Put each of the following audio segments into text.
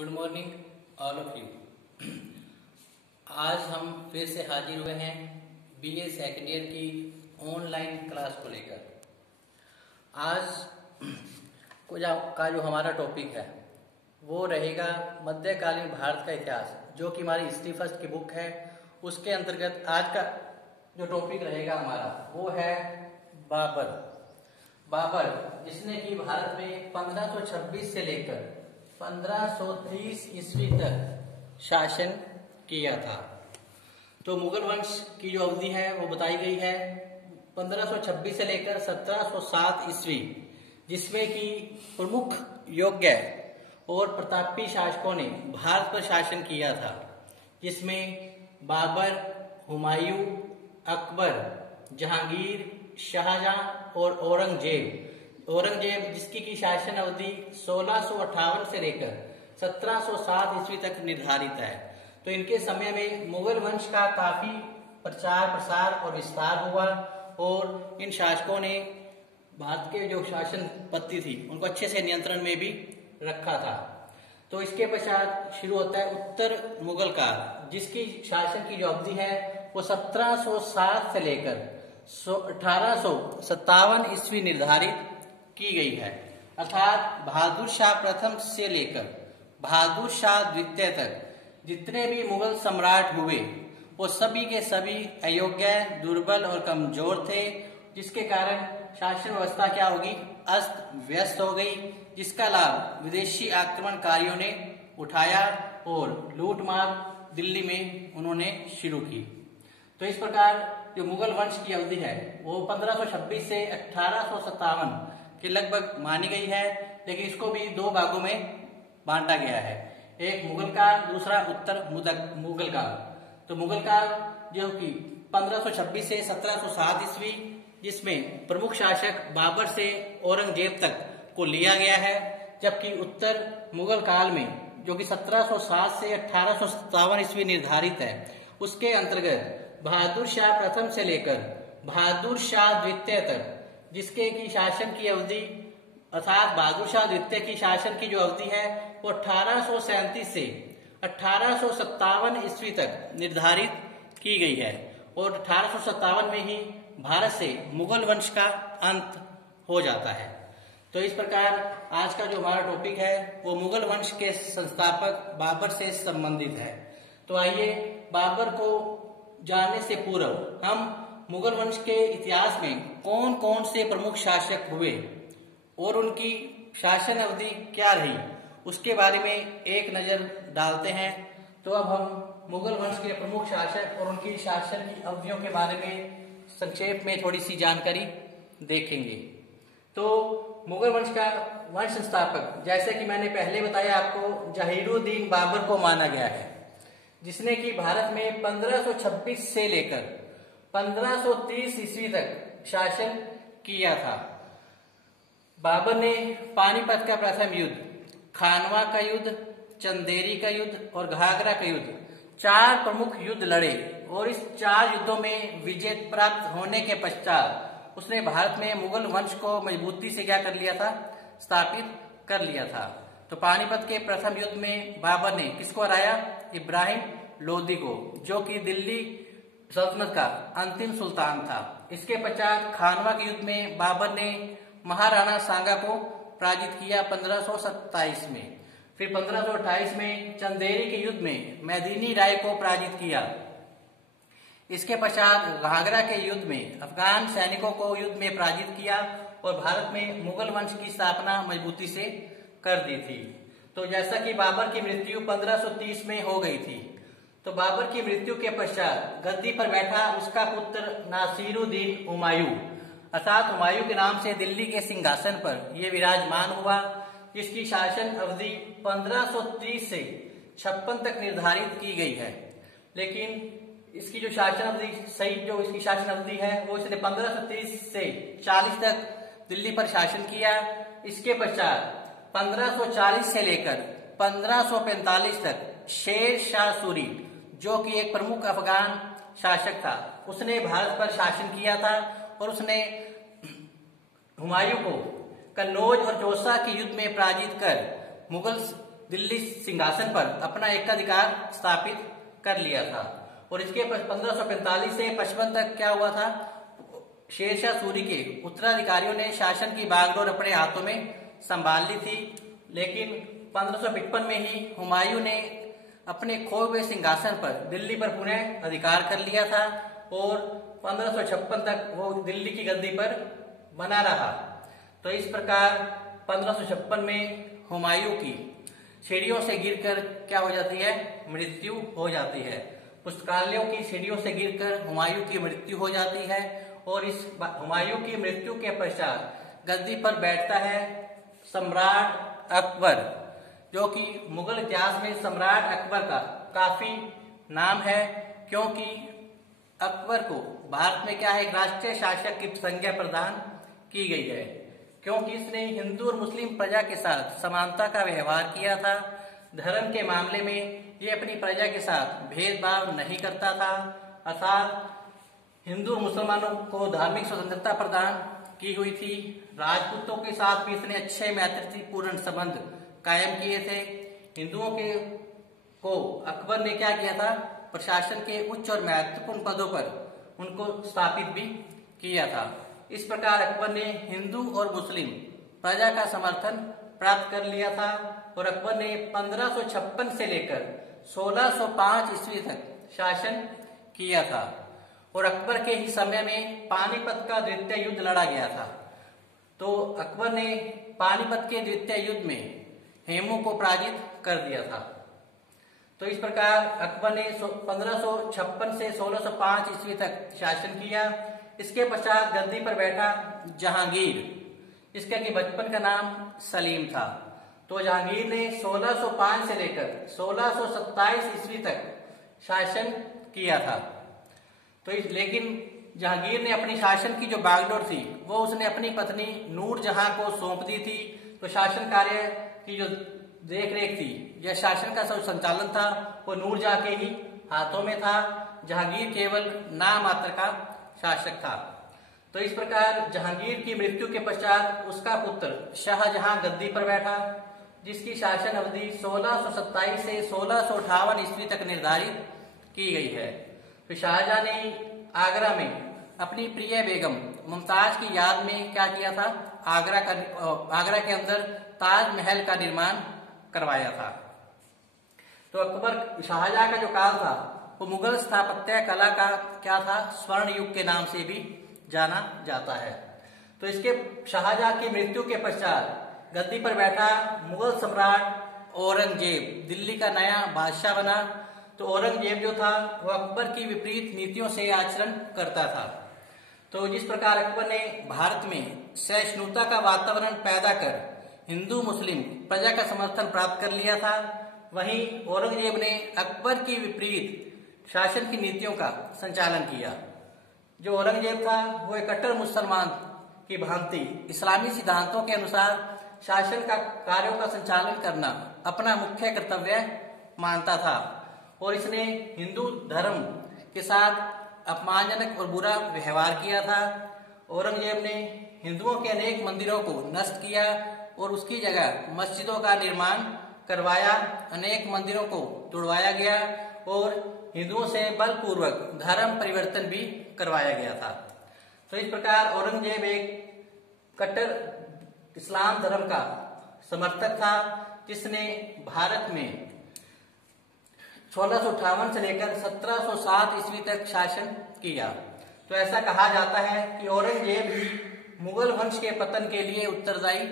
Good morning all of you. आज हम फिर से हाजिर हुए हैं बीए सेकेंड ईयर की ऑनलाइन क्लास को लेकर। आज का जो हमारा टॉपिक है वो रहेगा मध्यकालीन भारत का इतिहास, जो कि हमारी हिस्ट्री फर्स्ट की बुक है। उसके अंतर्गत आज का जो टॉपिक रहेगा हमारा वो है बाबर, जिसने कि भारत में 1526 से लेकर 1530 ईस्वी तक शासन किया था। तो मुगल वंश की जो अवधि है वो बताई गई है 1526 से लेकर 1707 ईस्वी, जिसमें कि प्रमुख योग्य और प्रतापी शासकों ने भारत पर शासन किया था, जिसमें बाबर, हुमायूं, अकबर, जहांगीर, शाहजहां और औरंगजेब जिसकी की शासन अवधि 1658 से लेकर 1707 ईस्वी तक निर्धारित है। तो इनके समय में मुगल वंश का काफी प्रचार प्रसार और विस्तार हुआ और इन शासकों ने भारत के जो शासन पद्धति थी उनको अच्छे से नियंत्रण में भी रखा था। तो इसके पश्चात शुरू होता है उत्तर मुगल काल, जिसकी शासन की जो अवधि है वो 1707 से लेकर 1857 ईस्वी निर्धारित की गई है। अर्थात बहादुर शाह प्रथम से लेकर बहादुर शाह द्वितीय तक जितने भी मुगल सम्राट हुए वो सभी के सभी अयोग्य, दुर्बल और कमजोर थे, जिसके कारण शासन व्यवस्था क्या होगी, अस्त व्यस्त हो गई, जिसका लाभ विदेशी आक्रमणकारियों ने उठाया और लूटमार दिल्ली में उन्होंने शुरू की। तो इस प्रकार जो मुगल वंश की अवधि है वो 1526 से 1857 के लगभग मानी गई है, लेकिन इसको भी दो भागों में बांटा गया है, एक मुगल काल, दूसरा उत्तर मुगल काल। तो मुगल काल जो कि 1526 से 1707 ईस्वी, जिसमें प्रमुख शासक बाबर से औरंगजेब तक को लिया गया है, जबकि उत्तर मुगल काल में जो कि 1707 से 1857 ईस्वी निर्धारित है, उसके अंतर्गत बहादुर शाह प्रथम से लेकर बहादुर शाह द्वितीय तक, जिसके की शासन की अवधि अर्थात बहादुर शाह द्वितीय की शासन की जो अवधि है वो 1837 से 1857 ईस्वी तक निर्धारित की गई है और 1857 में ही भारत से मुगल वंश का अंत हो जाता है। तो इस प्रकार आज का जो हमारा टॉपिक है वो मुगल वंश के संस्थापक बाबर से संबंधित है। तो आइए बाबर को जानने से पूर्व हम मुगल वंश के इतिहास में कौन कौन से प्रमुख शासक हुए और उनकी शासन अवधि क्या रही उसके बारे में एक नजर डालते हैं। तो अब हम मुगल वंश के प्रमुख शासक और उनकी शासन की अवधियों के बारे में संक्षेप में थोड़ी सी जानकारी देखेंगे। तो मुगल वंश का वंश संस्थापक, जैसे कि मैंने पहले बताया आपको, जहीरुद्दीन बाबर को माना गया है, जिसने कि भारत में 1526 से लेकर 1530 ईस्वी तक शासन किया था। बाबर ने पानीपत का प्रथम युद्ध, खानवा का युद्ध, चंदेरी का युद्ध और घाघरा का युद्ध, चार प्रमुख युद्ध लड़े और इस चार युद्धों में विजय प्राप्त होने के पश्चात उसने भारत में मुगल वंश को मजबूती से क्या कर लिया था, स्थापित कर लिया था। तो पानीपत के प्रथम युद्ध में बाबर ने किसको हराया, इब्राहिम लोदी को, जो कि दिल्ली सल्तनत का अंतिम सुल्तान था। इसके पश्चात खानवा के युद्ध में बाबर ने महाराणा सांगा को पराजित किया 1527 में। फिर 1528 में चंदेरी के युद्ध में मेदिनी राय को पराजित किया। इसके पश्चात घाघरा के युद्ध में अफगान सैनिकों को युद्ध में पराजित किया और भारत में मुगल वंश की स्थापना मजबूती से कर दी थी। तो जैसा कि बाबर की मृत्यु 1530 में हो गई थी, तो बाबर की मृत्यु के पश्चात गद्दी पर बैठा उसका पुत्र नासिरुद्दीन हुमायूं अर्थात हुमायूं के नाम से दिल्ली के सिंहासन पर यह विराजमान हुआ, जिसकी शासन अवधि 1530 से 56 तक निर्धारित की गई है। लेकिन इसकी जो शासन अवधि इसकी शासन अवधि है वो इसने 1530 से 40 तक दिल्ली पर शासन किया। इसके पश्चात 1540 से लेकर 1545 तक शेर शाह सूरी, जो कि एक प्रमुख अफगान शासक था, उसने भारत पर शासन किया था और उसने हुमायूं को कन्नौज और चौसा के युद्ध में पराजित कर मुगल दिल्ली सिंहासन पर अपना एकाधिकार स्थापित कर लिया था। और इसके 1545 से 55 तक क्या हुआ था, शेरशाह सूरी के उत्तराधिकारियों ने शासन की बागडोर अपने हाथों में संभाल ली थी। लेकिन 1555 में ही हुमायूं ने अपने खोए हुए सिंहासन पर दिल्ली पर पुनः अधिकार कर लिया था और 1556 तक वो दिल्ली की गद्दी पर बना रहा। तो इस प्रकार 1556 में हुमायूं की सीढ़ियों से गिरकर क्या हो जाती है, मृत्यु हो जाती है। पुस्तकालयों की सीढ़ियों से गिरकर हुमायूं की मृत्यु हो जाती है। और इस हुमायूं की मृत्यु के पश्चात गद्दी पर बैठता है सम्राट अकबर, जो कि मुगल इतिहास में सम्राट अकबर का काफी नाम है, क्योंकि अकबर को भारत में क्या है, एक राष्ट्रीय शासक की संज्ञा प्रदान की गई है, क्योंकि इसने हिंदू और मुस्लिम प्रजा के साथ समानता का व्यवहार किया था। धर्म के मामले में ये अपनी प्रजा के साथ भेदभाव नहीं करता था, अर्थात हिंदू और मुसलमानों को धार्मिक स्वतंत्रता प्रदान की हुई थी। राजपूतों के साथ भी इसने अच्छे मैत्रीपूर्ण संबंध कायम किए थे। हिंदुओं के को अकबर ने क्या किया था, प्रशासन के उच्च और महत्वपूर्ण पदों पर उनको स्थापित भी किया था। इस प्रकार अकबर ने हिंदू और मुस्लिम प्रजा का समर्थन प्राप्त कर लिया था और अकबर ने 1556 से लेकर 1605 ईस्वी तक शासन किया था। और अकबर के ही समय में पानीपत का द्वितीय युद्ध लड़ा गया था। तो अकबर ने पानीपत के द्वितीय युद्ध में हेमू को पराजित कर दिया था। तो इस प्रकार अकबर ने 1556 से 1605 ईस्वी तक शासन किया। इसके पश्चात गद्दी पर बैठा जहांगीर, इसका कि बचपन का नाम सलीम था। तो जहांगीर ने 1605 से लेकर 1627 ईस्वी तक शासन किया था। तो लेकिन जहांगीर ने अपनी शासन की जो बागडोर थी वो उसने अपनी पत्नी नूरजहां को सौंप दी थी। तो शासन कार्य की जो देख रेख थी या शासन का सब संचालन था वो नूरजहां के ही हाथों में था। जहांगीर केवल नाम मात्र का शासक था। तो इस प्रकार जहांगीर की मृत्यु के पश्चात उसका पुत्र शाहजहां गद्दी पर बैठा, जिसकी शासन अवधि 1627 से 1658 ईस्वी तक निर्धारित की गई है। तो शाहजहां ने आगरा में अपनी प्रिय बेगम मुमताज की याद में क्या किया था, आगरा के अंदर ताजमहल का निर्माण करवाया था। तो अकबर शाहजहां का जो काल था वो मुगल स्थापत्य कला का क्या था, स्वर्ण युग के नाम से भी जाना जाता है। तो इसके शाहजहां की मृत्यु के पश्चात गद्दी पर बैठा मुगल सम्राट औरंगजेब दिल्ली का नया बादशाह बना। तो औरंगजेब जो था वो अकबर की विपरीत नीतियों से आचरण करता था। तो जिस प्रकार अकबर ने भारत में सहिष्णुता का वातावरण पैदा कर हिंदू मुस्लिम प्रजा का समर्थन प्राप्त कर लिया था, वहीं औरंगजेब ने अकबर की विपरीत शासन की नीतियों का संचालन किया। जो औरंगजेब था वो एक कट्टर मुसलमान की भांति इस्लामी सिद्धांतों के अनुसार शासन का कार्यों का संचालन करना अपना मुख्य कर्तव्य मानता था और इसने हिंदू धर्म के साथ अपमानजनक और बुरा व्यवहार किया था। औरंगजेब ने हिंदुओं के अनेक मंदिरों को नष्ट किया और उसकी जगह मस्जिदों का निर्माण करवाया। अनेक मंदिरों को तुड़वाया गया और हिंदुओं से बलपूर्वक धर्म परिवर्तन भी करवाया गया था। तो इस प्रकार औरंगजेब एक कट्टर इस्लाम धर्म का समर्थक था, जिसने भारत में 1658 से लेकर 1707 ईस्वी तक शासन किया। तो ऐसा कहा जाता है कि औरंगजेब ही मुगल वंश के पतन के लिए उत्तरदायी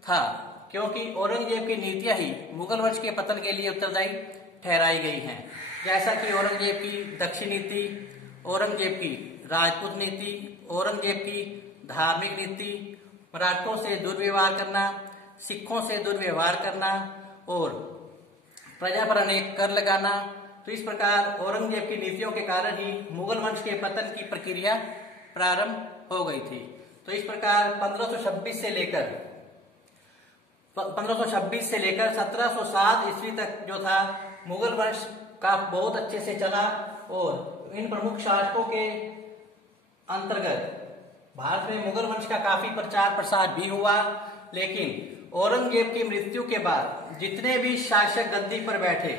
था, क्योंकि औरंगजेब की नीतियां ही मुगल वंश के पतन के लिए उत्तरदायी ठहराई गई हैं। जैसा कि औरंगजेब की दक्षिण नीति, औरंगजेब की राजपूत नीति, औरंगजेब की धार्मिक नीति, मराठों से दुर्व्यवहार करना, सिखों से दुर्व्यवहार करना और प्रजा पर अनेक कर लगाना। तो इस प्रकार औरंगजेब की नीतियों के कारण ही मुगल वंश के पतन की प्रक्रिया प्रारंभ हो गई थी। तो इस प्रकार 1526 से लेकर 1707 ईस्वी तक जो था मुगल वंश का बहुत अच्छे से चला और इन प्रमुख शासकों के अंतर्गत भारत में मुगल वंश का काफी प्रचार प्रसार भी हुआ। लेकिन औरंगजेब की मृत्यु के बाद जितने भी शासक गद्दी पर बैठे,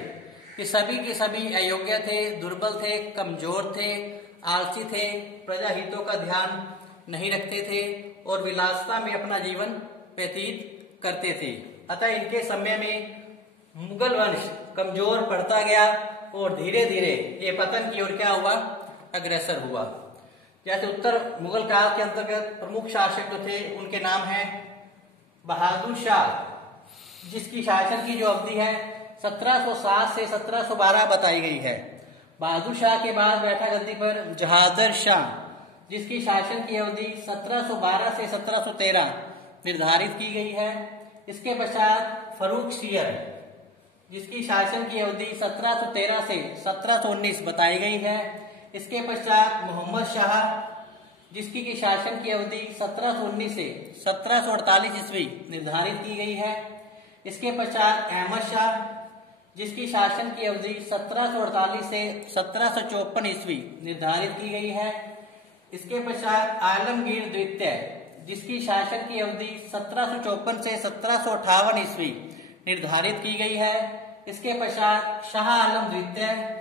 ये सभी के सभी अयोग्य थे, दुर्बल थे, कमजोर थे, आलसी थे, प्रजा हितों का ध्यान नहीं रखते थे और विलासिता में अपना जीवन व्यतीत करते थे। अतः इनके समय में मुगल वंश कमजोर पड़ता गया और धीरे धीरे ये पतन की ओर क्या हुआ, अग्रसर हुआ। जैसे उत्तर मुगल काल के अंतर्गत प्रमुख शासक जो थे उनके नाम है बहादुर शाह, जिसकी शासन की जो अवधि है 1707 से 1712 बताई गई है। बहादुर शाह के बाद बैठा गद्दी पर जहादर शाह, जिसकी शासन की अवधि 1712 से 1713 निर्धारित की गई है। इसके पश्चात फरूख सियर, जिसकी शासन की अवधि 1713 से 1719 बताई गई है। इसके पश्चात मोहम्मद शाह, जिसकी की शासन की अवधि 1719 से 1748 ईस्वी निर्धारित की गई है। इसके पश्चात अहमद शाह, जिसकी शासन की अवधि 1748 से 1754 ईस्वी निर्धारित की गई है। इसके पश्चात आलमगीर द्वितीय, जिसकी शासन की अवधि 1754 से 1758 ईस्वी निर्धारित की गई है। इसके पश्चात शाह आलम द्वितीय,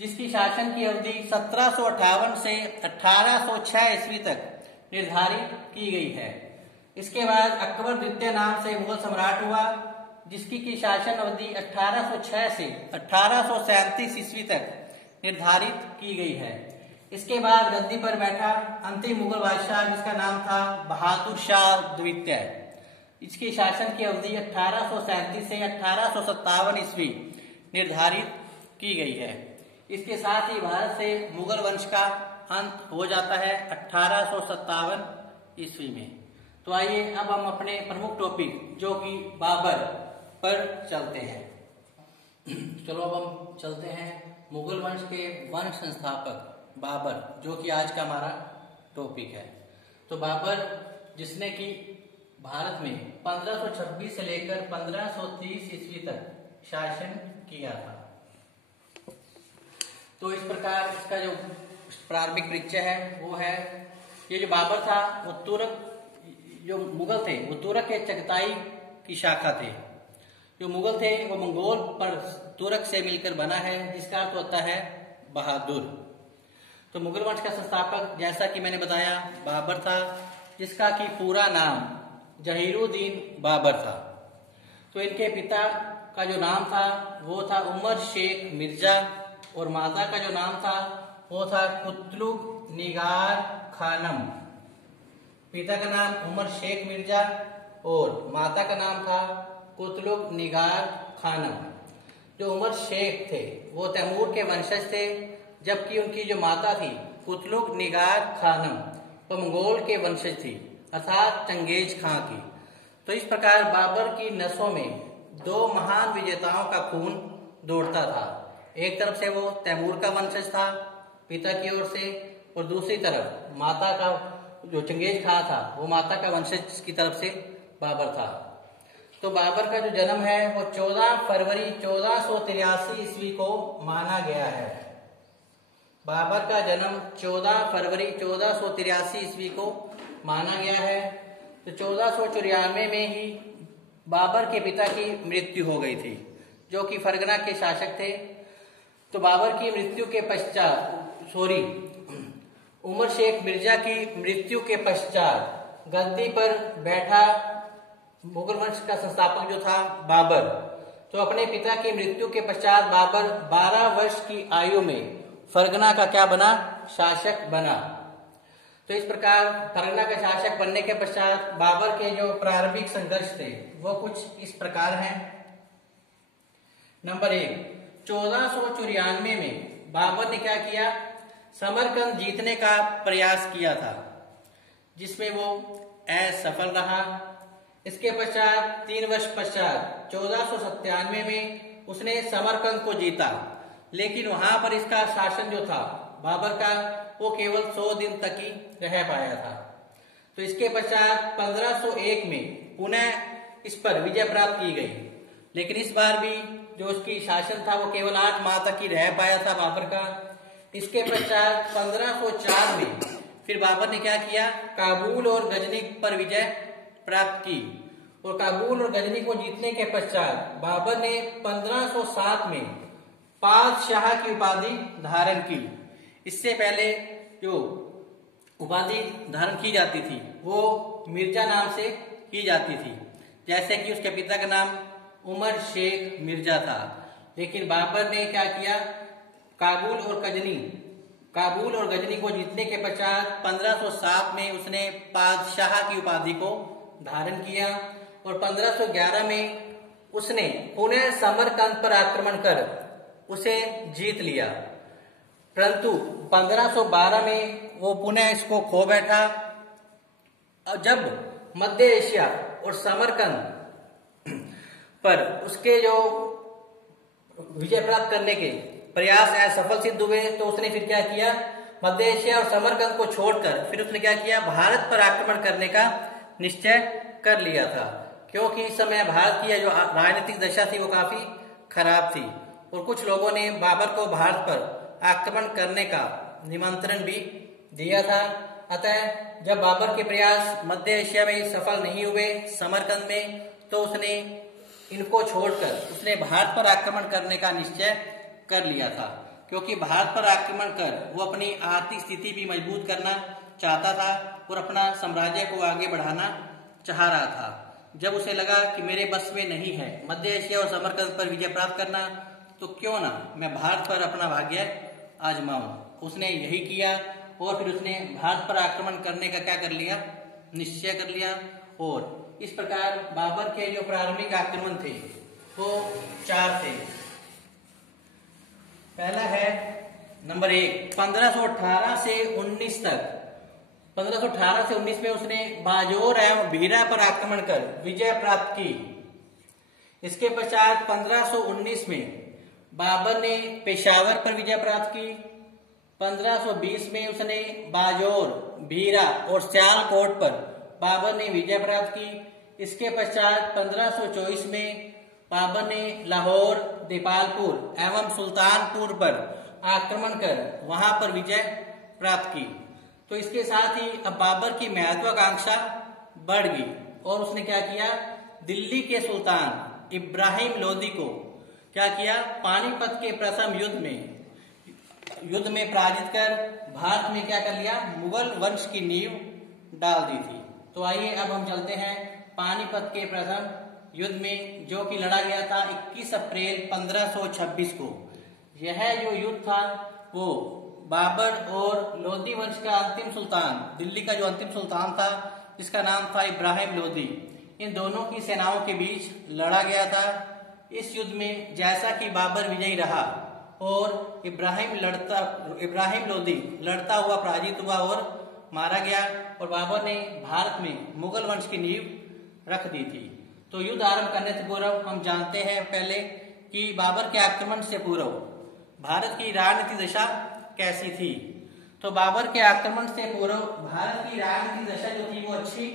जिसकी शासन की अवधि 1758 से 1806 ईस्वी तक निर्धारित की गई है। इसके बाद अकबर द्वितीय नाम से मुगल सम्राट हुआ, जिसकी की शासन अवधि 1806 से 1837 ईस्वी तक निर्धारित की गई है। इसके बाद गद्दी पर बैठा अंतिम मुगल बादशाह, जिसका नाम था बहादुर शाह द्वितीय। इसकी शासन की अवधि 1837 से 1857 ईस्वी निर्धारित की गई है। इसके साथ ही भारत से मुगल वंश का अंत हो जाता है 1857 ईस्वी में। तो आइए अब हम अपने प्रमुख टॉपिक जो कि बाबर पर चलते हैं। चलो अब हम चलते हैं मुगल वंश के वंश संस्थापक बाबर, जो कि आज का हमारा टॉपिक है। तो बाबर, जिसने कि भारत में 1526 से लेकर 1530 ईस्वी तक शासन किया था। तो इस प्रकार इसका जो प्रारंभिक परिचय है वो है, ये जो बाबर था वो तुर्क, जो मुगल थे वो तुर्क के चगताई की शाखा थे। जो मुगल थे वो मंगोल पर तुर्क से मिलकर बना है, जिसका अर्थ होता है बहादुर। तो मुगल वंश का संस्थापक, जैसा कि मैंने बताया, बाबर था, जिसका कि पूरा नाम जहीरुद्दीन बाबर था। तो इनके पिता का जो नाम था वो था उमर शेख मिर्जा, और माता का जो नाम था वो था कुतलुग निगार खानम। पिता का नाम उमर शेख मिर्जा और माता का नाम था कुतलुग निगार खानम। जो उमर शेख थे वो तैमूर के वंशज थे, जबकि उनकी जो माता थी कुतलुग निगार खानम वो मंगोल के वंशज थी, अर्थात चंगेज खां की। तो इस प्रकार बाबर की नसों में दो महान विजेताओं का खून दौड़ता था। एक तरफ से वो तैमूर का वंशज था पिता की ओर से, और दूसरी तरफ माता का जो चंगेज खां था वो माता का वंशज की तरफ से बाबर था। तो बाबर का जो जन्म है वो 14 फरवरी 1483 ईस्वी को माना गया है। बाबर का जन्म 14 फरवरी 1483 ईस्वी को माना गया है। तो 1494 में ही बाबर के पिता की मृत्यु हो गई थी, जो कि फरगना के शासक थे। तो बाबर की मृत्यु के पश्चात उमर शेख मिर्जा की मृत्यु के पश्चात गद्दी पर बैठा मुगल वंश का संस्थापक जो था बाबर, तो अपने पिता की मृत्यु के पश्चात बाबर 12 वर्ष की आयु में फरगना का क्या बना, शासक बना। तो इस प्रकार फरगना का शासक बनने के पश्चात बाबर के जो प्रारंभिक संघर्ष थे वो कुछ इस प्रकार हैं। नंबर 1, 1494 में बाबर ने क्या किया, समरकंद जीतने का प्रयास किया था, जिसमें वो असफल रहा। इसके पश्चात 3 वर्ष पश्चात 1497 में उसने समरकंद को जीता, लेकिन वहां पर इसका शासन जो था बाबर का वो केवल 100 दिन तक ही रह पाया था। तो इसके पश्चात 1501 में पुनः इस पर विजय प्राप्त की गई, लेकिन इस बार भी जो उसकी शासन था वो केवल 8 माह तक ही रह पाया था बाबर का। इसके पश्चात 1504 में फिर बाबर ने क्या किया, काबुल और गजनी पर विजय प्राप्त की, और काबुल और गजनी को जीतने के पश्चात बाबर ने 1507 में पादशाह की उपाधि धारण की। इससे पहले जो उपाधि धारण की जाती थी वो मिर्जा नाम से की जाती थी, जैसे कि उसके पिता का नाम उमर शेख मिर्जा था। लेकिन बाबर ने क्या किया, काबुल और गजनी को जीतने के पश्चात 1507 में उसने पादशाह की उपाधि को धारण किया और 1511 में उसने पुनः समरकंद पर आक्रमण कर उसे जीत लिया। परंतु 1512 में वो पुनः इसको खो बैठा। और जब मध्य एशिया और समरकंद पर उसके जो विजय प्राप्त करने के प्रयास असफल सिद्ध हुए, तो उसने फिर क्या किया, मध्य एशिया और समरकंद को छोड़कर फिर उसने क्या किया, भारत पर आक्रमण करने का निश्चय कर लिया था। क्योंकि इस समय भारत की जो राजनीतिक दशा थी वो काफी खराब थी और कुछ लोगों ने बाबर को भारत पर आक्रमण करने का निमंत्रण भी दिया था। अतः जब बाबर के प्रयास मध्य एशिया में सफल नहीं हुए, समरकंद में, तो उसने इनको छोड़कर उसने भारत पर आक्रमण करने का निश्चय कर लिया था। क्योंकि भारत पर आक्रमण कर वो अपनी आर्थिक स्थिति भी मजबूत करना चाहता था और अपना साम्राज्य को आगे बढ़ाना चाह रहा था। जब उसे लगा कि मेरे बस में नहीं है मध्य एशिया और समरकंद पर विजय प्राप्त करना, तो क्यों ना मैं भारत पर अपना भाग्य आजमाऊं। उसने यही किया और फिर उसने भारत पर आक्रमण करने का क्या कर लिया, निश्चय कर लिया। और इस प्रकार बाबर के जो प्रारंभिक आक्रमण थे वो 4 थे। पहला है नंबर 1, 1518 से 19 तक। 1518 से 19 में उसने बाजोर एवं भीरा पर आक्रमण कर विजय प्राप्त की। इसके पश्चात 1519 में बाबर ने पेशावर पर विजय प्राप्त की। 1520 में उसने बाजोर, भीरा और सियालकोट पर बाबर ने विजय प्राप्त की। इसके पश्चात 1524 में बाबर ने लाहौर, देपालपुर एवं सुल्तानपुर पर आक्रमण कर वहां पर विजय प्राप्त की। तो इसके साथ ही अब बाबर की महत्वाकांक्षा बढ़ गई और उसने क्या किया, दिल्ली के सुल्तान इब्राहिम लोदी को क्या किया, पानीपत के प्रथम युद्ध में पराजित कर भारत में क्या कर लिया, मुगल वंश की नींव डाल दी थी। तो आइए अब हम चलते हैं पानीपत के प्रथम युद्ध में, जो कि लड़ा गया था 21 अप्रैल 1526 को। यह जो युद्ध था वो बाबर और लोदी वंश का अंतिम सुल्तान, दिल्ली का जो अंतिम सुल्तान था जिसका नाम था इब्राहिम लोदी, इन दोनों की सेनाओं के बीच लड़ा गया था। इस युद्ध में जैसा कि बाबर विजयी रहा और इब्राहिम लोदी लड़ता हुआ पराजित हुआ और मारा गया और बाबर ने भारत में मुगल वंश की नींव रख दी थी। तो युद्ध आरंभ करने से पूर्व हम जानते हैं पहले कि बाबर के आक्रमण से पूर्व भारत की राजनीतिक दशा कैसी थी। तो बाबर के आक्रमण से पूर्व भारत की राजनीतिक दशा जो थी वो अच्छी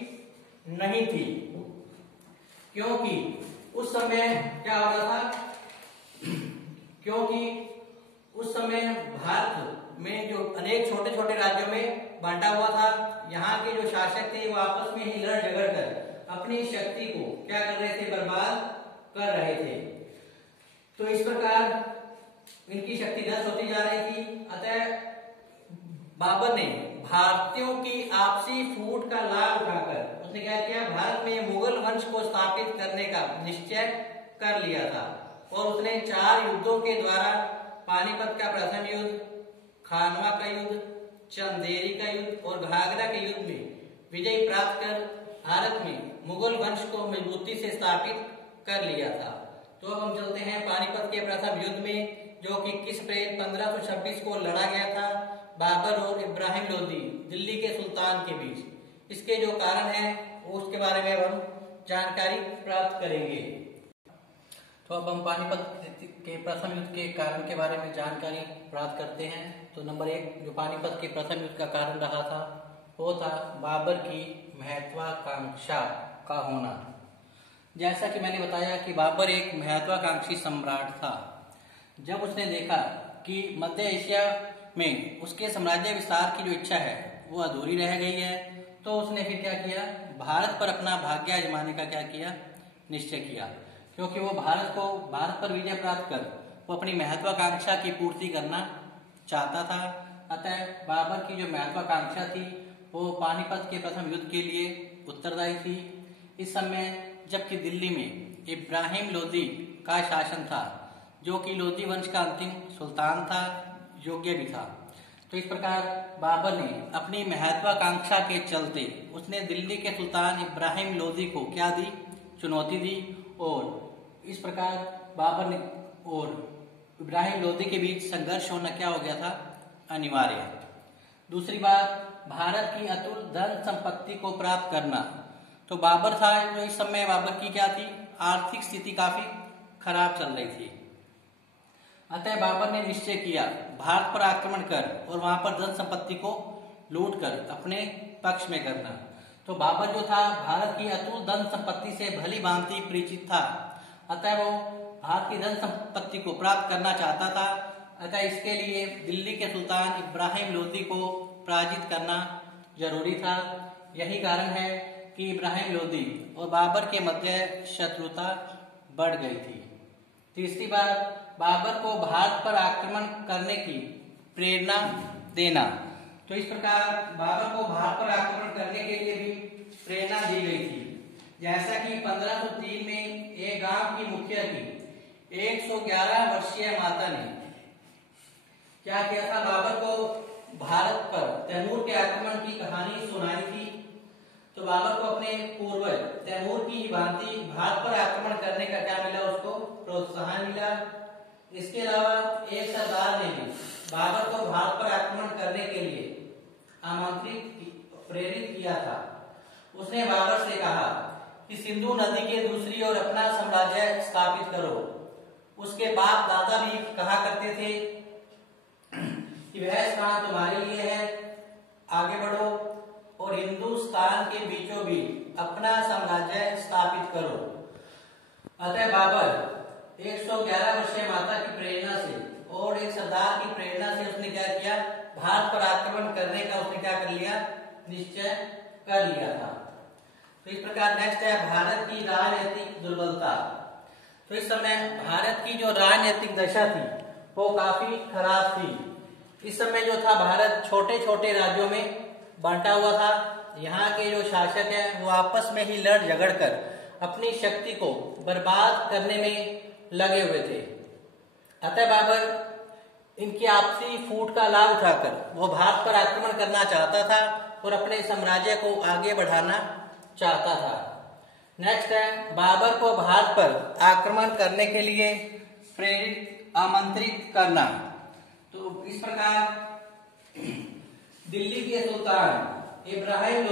नहीं थी, क्योंकि उस समय क्या हो रहा था, क्योंकि उस समय भारत में जो अनेक छोटे छोटे राज्यों में बांटा हुआ था, यहाँ के जो शासक थे वो आपस में ही लड़ झगड़ कर अपनी शक्ति को क्या कर रहे थे, बर्बाद कर रहे थे। तो इस प्रकार इनकी शक्ति नष्ट होती जा रही थी। अतः बाबर ने भारतीयों की आपसी फूट का लाभ उठाकर उसने क्या किया, भारत में मुगल वंश को स्थापित करने का निश्चय कर लिया था और उसने 4 युद्धों के द्वारा पानीपत का प्रथम युद्ध, खानवा का युद्ध, चंदेरी का युद्ध और घाघरा के युद्ध में विजय प्राप्त कर भारत में मुगल वंश को मजबूती से स्थापित कर लिया था। तो अब हम चलते हैं पानीपत के प्रथम युद्ध में, जो कि 21 अप्रैल 1526 को लड़ा गया था बाबर और इब्राहिम लोदी दिल्ली के सुल्तान के बीच। इसके जो कारण है उसके बारे में अब हम जानकारी प्राप्त करेंगे। तो अब हम पानीपत के प्रथम युद्ध के कारण के बारे में जानकारी प्राप्त करते हैं। तो नंबर 1, जो पानीपत के प्रथम युद्ध का कारण रहा था वो था बाबर की महत्वाकांक्षा का होना। जैसा कि मैंने बताया कि बाबर एक महत्वाकांक्षी सम्राट था। जब उसने देखा कि मध्य एशिया में उसके साम्राज्य विस्तार की जो इच्छा है वो अधूरी रह गई है, तो उसने फिर क्या किया, भारत पर अपना भाग्य आजमाने का क्या किया, निश्चय किया, क्योंकि वो भारत पर विजय प्राप्त कर वो अपनी महत्वाकांक्षा की पूर्ति करना चाहता था। अतः बाबर की जो महत्वाकांक्षा थी वो पानीपत के प्रथम युद्ध के लिए उत्तरदायी थी। इस समय जबकि दिल्ली में इब्राहिम लोदी का शासन था, जो कि लोदी वंश का अंतिम सुल्तान था, योग्य भी था। तो इस प्रकार बाबर ने अपनी महत्वाकांक्षा के चलते उसने दिल्ली के सुल्तान इब्राहिम लोदी को क्या दी, चुनौती दी, और इस प्रकार बाबर ने और इब्राहिम लोदी के बीच संघर्ष होना क्या हो गया था, अनिवार्य। दूसरी बात, भारत की अतुल धन संपत्ति को प्राप्त करना। तो बाबर था, जो इस समय बाबर की क्या थी, आर्थिक स्थिति काफी खराब चल रही थी। अतः बाबर ने निश्चय किया भारत पर आक्रमण कर और वहां पर धन संपत्ति को लूट कर अपने पक्ष में करना। तो बाबर जो था भारत की अतुल धन संपत्ति से भली भांति परिचित था, अतः वो भारत की धन संपत्ति को प्राप्त करना चाहता था। अतः इसके लिए दिल्ली के सुल्तान इब्राहिम लोदी को पराजित करना जरूरी था। यही कारण है कि इब्राहिम लोदी और बाबर के मध्य शत्रुता बढ़ गई थी। तीसरी बात, बाबर को भारत पर आक्रमण करने की प्रेरणा देना। तो इस प्रकार बाबर को भारत पर आक्रमण करने के लिए भी प्रेरणा दी गई थी। जैसा कि 1503 में एक गांव की मुखिया की 111 वर्षीय माता ने क्या किया था, बाबर को भारत पर तैमूर के आक्रमण की कहानी सुनाई थी। तो बाबर को अपने पूर्वज तैमूर की भांति भारत पर आक्रमण करने का क्या मिला, उसको प्रोत्साहन मिला। इसके अलावा एक सरदार ने भी बाबर को भारत पर आक्रमण करने के लिए प्रेरित किया था। उसने बाबर से कहा कि सिंधु नदी के दूसरी ओर अपना साम्राज्य स्थापित करो। उसके बाप दादा भी कहा करते थे कि वह स्थान तुम्हारे लिए है, आगे बढ़ो और हिंदुस्तान के बीचों बीच अपना साम्राज्य स्थापित करो। अतः बाबर 111 वर्षीय माता की प्रेरणा से और एक सरदार की प्रेरणा से उसने क्या किया, भारत पर आक्रमण करने का उसने क्या कर लिया, निश्चय कर लिया था। तो इस प्रकार नेक्स्ट है भारत की राजनीतिक दुर्बलता। तो इस समय भारत की जो राजनीतिक दशा थी वो काफी खराब थी। इस समय जो था भारत छोटे छोटे राज्यों में बांटा हुआ था। यहाँ के जो शासक हैं वो आपस में ही लड़ झगड़ कर अपनी शक्ति को बर्बाद करने में लगे हुए थे। अतः बाबर इनकी आपसी फूट का लाभ उठाकर वो भारत पर आक्रमण करना चाहता था और अपने साम्राज्य को आगे बढ़ाना चाहता था। नेक्स्ट है बाबर को भारत पर आक्रमण करने के लिए आमंत्रित करना। तो इस प्रकार दिल्ली के सुल्तान इब्राहिम